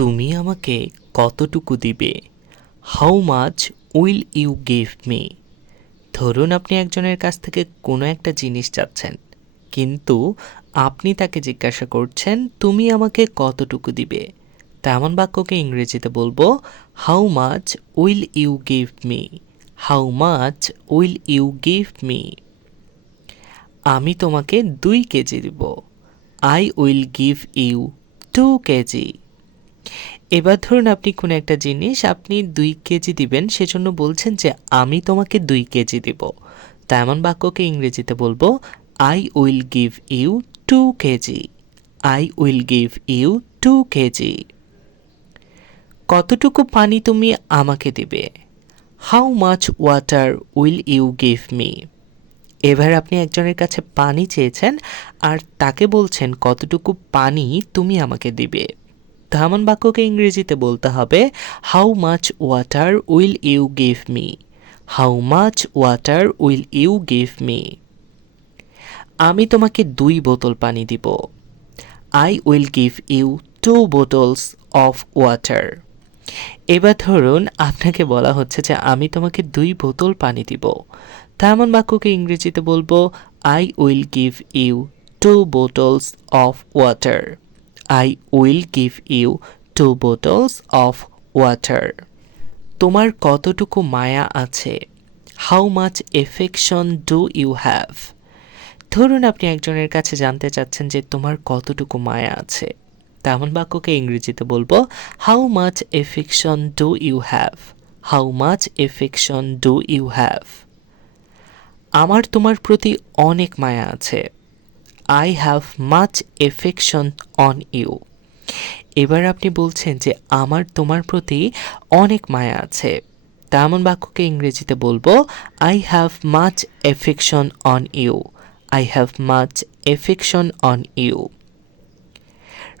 তুমি আমাকে কতটুকু দিবে? How much will you give me ধরুন আপনি একজনের কাছ থেকে কোনো একটা জিনিস চাচ্ছেন, কিন্তু আপনি তাকে জিজ্ঞাসা করছেন, তুমি আমাকে কতটুকু দিবে? তেমন বাক্যকে ইংরেজিতে বলব how much will you give me how much will you give me আমি তোমাকে দুই কেজি দিব। I will give you two KG. এবার ধরুন আপনি কোনো একটা জিনিস, আপনি দুই কেজি দিবেন, সেজন্য বলছেন যে, আমি তোমাকে দুই কেজি দিব। তা এমন বাক্যকে ইংরেজিতে বলব I will give you two KG. I will give you two KG. কতটুকু পানি তুমি আমাকে দিবে? How much water will you give me এবার আপনি একজনের কাছে পানি চেয়েছেন, আর তাকে বলছেন, কতটুকু পানি তুমি আমাকে দিবে? তেমন বাক্যকে ইংরেজিতে বলতে হবে how much water will you give me how much water will you give me আমি তোমাকে দুই বোতল পানি দিব। I will give you two bottles of water এবার ধরুন আপনাকে বলা হচ্ছে যে আমি তোমাকে দুই বোতল পানি দিব। তেমন বাক্যকে ইংরেজিতে বলব I will give you two bottles of water I will give you two bottles of water তোমার কতটুকু মায়া আছে? How much affection do you have ধরুন আপনি একজনের কাছে জানতে চাচ্ছেন যে তোমার কতটুকু মায়া আছে। তেমন বাক্যকে ইংরেজিতে বলব how much affection do you have how much affection do you have আমার তোমার প্রতি অনেক মায়া আছে। I have much affection on you এবার আপনি বলছেন যে আমার, তোমার প্রতি অনেক মায়া আছে। তেমন বাক্যকে ইংরেজিতে বলব I have much affection on you I have much affection on you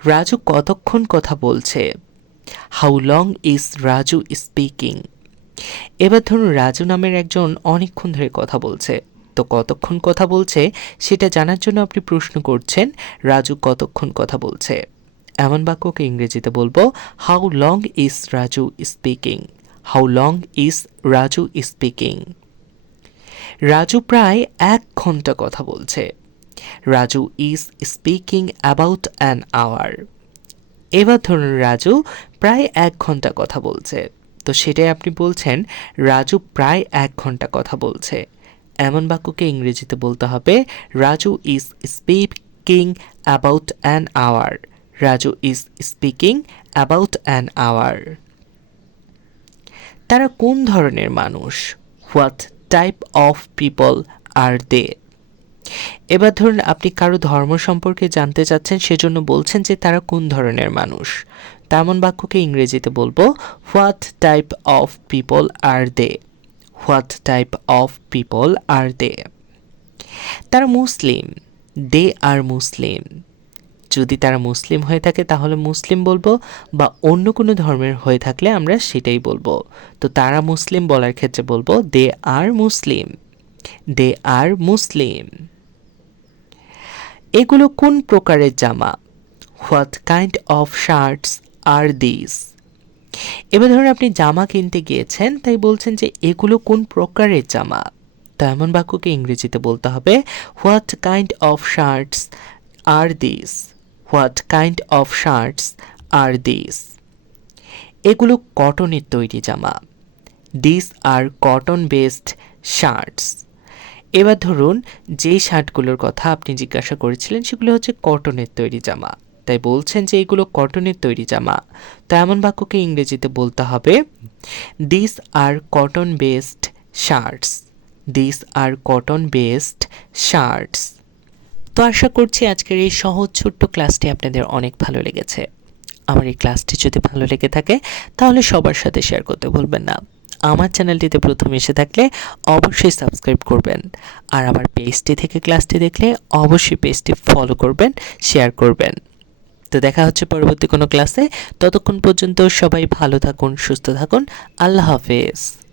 Raju কতক্ষণ কথা বলছে? How long is Raju speaking এবার ধরুন রাজু নামের একজন অনেকক্ষণ ধরে কথা বলছে। তো কতক্ষণ কথা বলছে, সেটা জানার জন্য আপনি প্রশ্ন করছেন, রাজু কতক্ষণ কথা বলছে। এমন বাক্যকে ইংরেজিতে বলব how long is Raju speaking how long is Raju speaking Raju প্রায় এক ঘণ্টা কথা বলছে। Raju is speaking about an hour এবার ধরুন রাজু প্রায় এক ঘণ্টা কথা বলছে। তো সেটাই আপনি বলছেন, রাজু প্রায় এক ঘণ্টা কথা বলছে। এমন বাক্যকে ইংরেজিতে বলতে হবে Raju is speaking about an hour Raju is speaking about an hour তারা কোন ধরনের মানুষ? What type of people are they এবার ধরুন আপনি কারও ধর্ম সম্পর্কে জানতে চাচ্ছেন, সেজন্য বলছেন যে তারা কোন ধরনের মানুষ? তেমন বাক্যকে ইংরেজিতে বলব what type of people are they what type of people are they তারা মুসলিম দে আর মুসলিম। যদি তারা মুসলিম হয়ে থাকে, তাহলে মুসলিম বলব বা অন্য কোনো ধর্মের হয়ে থাকলে আমরা সেটাই বলব। তো তারা মুসলিম বলার ক্ষেত্রে বলব দে আর মুসলিম। দে আর মুসলিম। এগুলো কোন প্রকারের জামা? What kind of shirts are this এবার ধরুন আপনি জামা কিনতে গিয়েছেন, তাই বলছেন যে এগুলো কোন প্রকারের জামা? তো এমন বাক্যকে ইংরেজিতে বলতে হবে what kind of shirts are this what kind of shirts are this এগুলো কটনের তৈরি জামা। This are cotton based shirts এবার ধরুন যে শার্টগুলোর কথা আপনি জিজ্ঞাসা করেছিলেন, সেগুলো হচ্ছে কটনের তৈরি জামা। তাই বলছেন যে এগুলো কটনের তৈরি জামা। তো এমন বাক্যকে ইংরেজিতে বলতে হবে this are cotton based shirts this are cotton based shirts তো আশা করছি আজকের এই সহজ ছোট্ট ক্লাসটি আপনাদের অনেক ভালো লেগেছে। আমার এই ক্লাসটি যদি ভালো লেগে থাকে, তাহলে সবার সাথে শেয়ার করতে ভুলবেন না। আমার চ্যানেলটিতে প্রথম এসে থাকলে অবশ্যই সাবস্ক্রাইব করবেন। আর আমার পেজটি থেকে ক্লাসটি দেখলে অবশ্যই পেজটি ফলো করবেন, শেয়ার করবেন। তো দেখা হচ্ছে পরবর্তী কোনো ক্লাসে ততক্ষণ পর্যন্ত সবাই ভালো থাকুন, সুস্থ থাকুন। আল্লাহ হাফেজ।